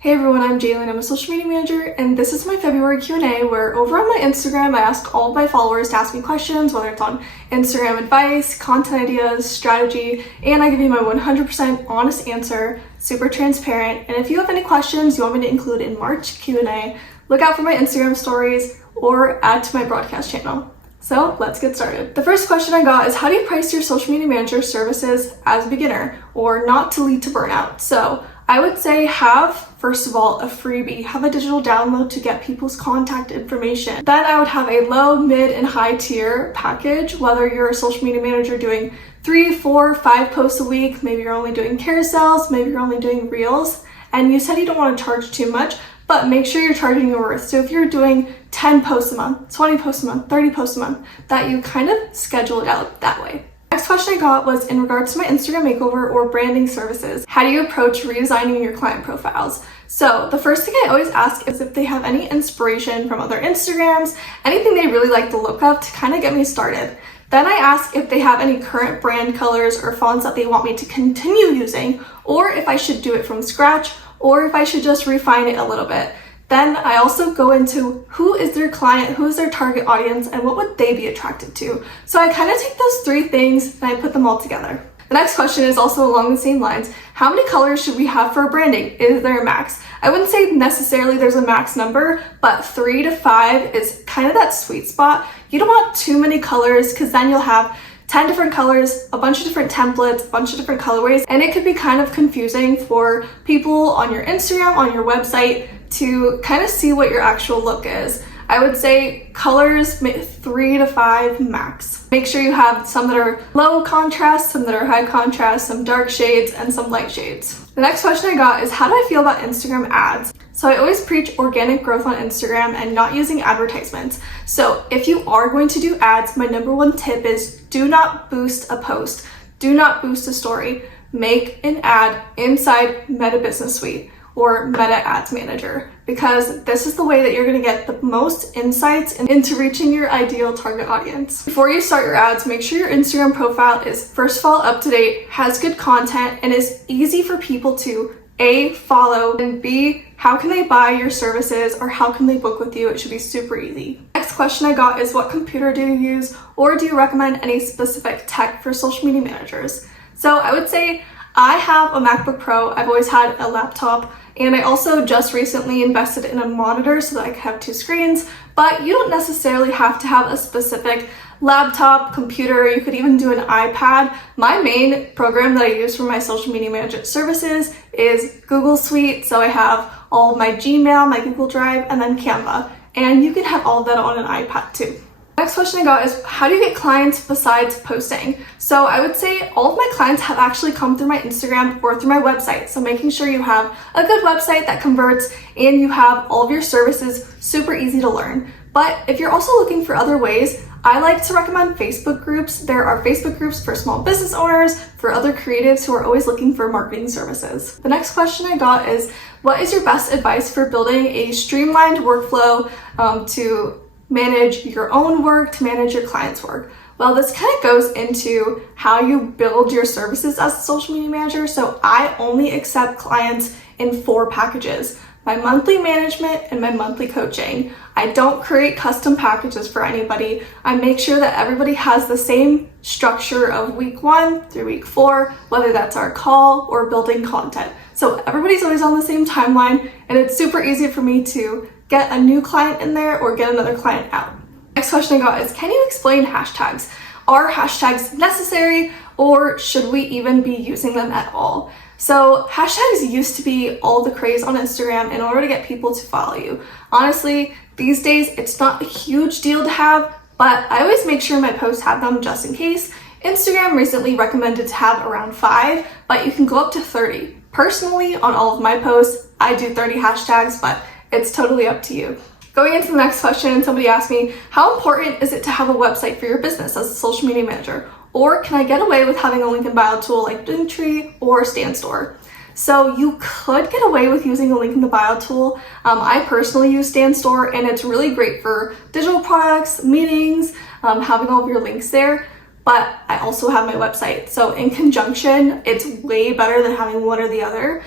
Hey everyone, I'm Jalen. I'm a social media manager, and this is my February Q&A where over on my Instagram, I ask all of my followers to ask me questions, whether it's on Instagram advice, content ideas, strategy, and I give you my 100% honest answer, super transparent. And if you have any questions you want me to include in March Q&A, look out for my Instagram stories or add to my broadcast channel. So let's get started. The first question I got is, how do you price your social media manager services as a beginner or not to lead to burnout? So I would say first of all, a freebie. Have a digital download to get people's contact information. Then I would have a low, mid, and high tier package, whether you're a social media manager doing 3, 4, 5 posts a week, maybe you're only doing carousels, maybe you're only doing reels, and you said you don't want to charge too much, but make sure you're charging your worth. So if you're doing 10 posts a month, 20 posts a month, 30 posts a month, that you kind of schedule it out that way. Next question I got was in regards to my Instagram makeover or branding services. How do you approach redesigning your client profiles? So the first thing I always ask is if they have any inspiration from other Instagrams, anything they really like the look of to kind of get me started. Then I ask if they have any current brand colors or fonts that they want me to continue using, or if I should do it from scratch, or if I should just refine it a little bit. Then I also go into who is their client, who is their target audience, and what would they be attracted to. So I kind of take those 3 things and I put them all together. The next question is also along the same lines. How many colors should we have for branding? Is there a max? I wouldn't say necessarily there's a max number, but 3 to 5 is kind of that sweet spot. You don't want too many colors because then you'll have 10 different colors, a bunch of different templates, a bunch of different colorways, and it could be kind of confusing for people on your Instagram, on your website, to kind of see what your actual look is. I would say colors, 3 to 5 max. Make sure you have some that are low contrast, some that are high contrast, some dark shades, and some light shades. The next question I got is, how do I feel about Instagram ads? So I always preach organic growth on Instagram and not using advertisements. So if you are going to do ads, my number 1 tip is do not boost a post. Do not boost a story. Make an ad inside Meta Business Suite or Meta Ads Manager, because this is the way that you're gonna get the most insights into reaching your ideal target audience. Before you start your ads, make sure your Instagram profile is first of all up to date, has good content, and is easy for people to A, follow, and B, how can they buy your services or how can they book with you? It should be super easy. Next question I got is, what computer do you use, or do you recommend any specific tech for social media managers? So I would say I have a MacBook Pro. I've always had a laptop, and I also just recently invested in a monitor so that I could have 2 screens, but you don't necessarily have to have a specific laptop, computer. You could even do an iPad. My main program that I use for my social media management services is Google Suite. So I have all of my Gmail, my Google Drive, and then Canva. And you can have all of that on an iPad too. Next question I got is, how do you get clients besides posting? So I would say all of my clients have actually come through my Instagram or through my website. So making sure you have a good website that converts and you have all of your services super easy to learn. But if you're also looking for other ways, I like to recommend Facebook groups. There are Facebook groups for small business owners, for other creatives who are always looking for marketing services. The next question I got is, what is your best advice for building a streamlined workflow to manage your own work, to manage your clients' work? Well, this kind of goes into how you build your services as a social media manager. So I only accept clients in 4 packages: my monthly management and my monthly coaching. I don't create custom packages for anybody. I make sure that everybody has the same structure of week 1 through week 4, whether that's our call or building content. So everybody's always on the same timeline, and it's super easy for me to get a new client in there or get another client out. Next question I got is, can you explain hashtags? Are hashtags necessary, or should we even be using them at all? So hashtags used to be all the craze on Instagram in order to get people to follow you. Honestly, these days it's not a huge deal to have, but I always make sure my posts have them just in case. Instagram recently recommended to have around 5, but you can go up to 30. Personally, on all of my posts, I do 30 hashtags, but it's totally up to you. Going into the next question, somebody asked me, how important is it to have a website for your business as a social media manager? Or can I get away with having a link in bio tool like Linktree or StanStore? So you could get away with using a link in the bio tool. I personally use StanStore, and it's really great for digital products, meetings, having all of your links there. But I also have my website. So in conjunction, it's way better than having one or the other.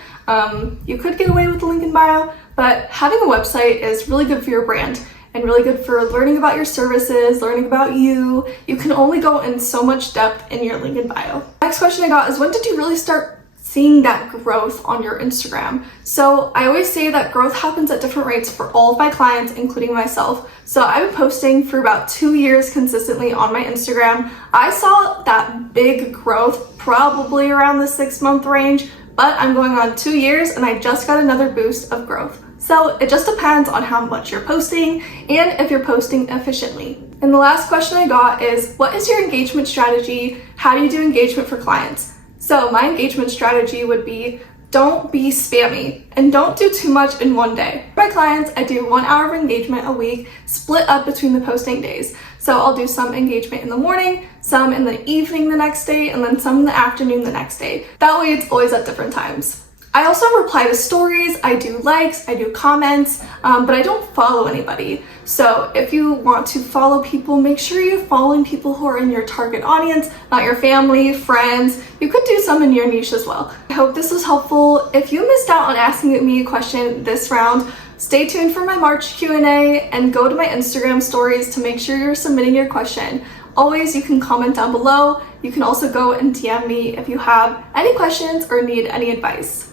You could get away with the link in bio, but having a website is really good for your brand and really good for learning about your services, learning about you. You can only go in so much depth in your link in bio. Next question I got is, when did you really start seeing that growth on your Instagram? So I always say that growth happens at different rates for all of my clients, including myself. So I've been posting for about 2 years consistently on my Instagram. I saw that big growth probably around the 6-month range, but I'm going on 2 years and I just got another boost of growth. So it just depends on how much you're posting and if you're posting efficiently. And the last question I got is, what is your engagement strategy? How do you do engagement for clients? So my engagement strategy would be, don't be spammy and don't do too much in one day. For my clients, I do 1 hour of engagement a week, split up between the posting days. So I'll do some engagement in the morning, some in the evening the next day, and then some in the afternoon the next day. That way it's always at different times. I also reply to stories, I do likes, I do comments, but I don't follow anybody. So if you want to follow people, make sure you're following people who are in your target audience, not your family, friends. You could do some in your niche as well. I hope this was helpful. If you missed out on asking me a question this round, stay tuned for my March Q&A and go to my Instagram stories to make sure you're submitting your question. Always, you can comment down below. You can also go and DM me if you have any questions or need any advice.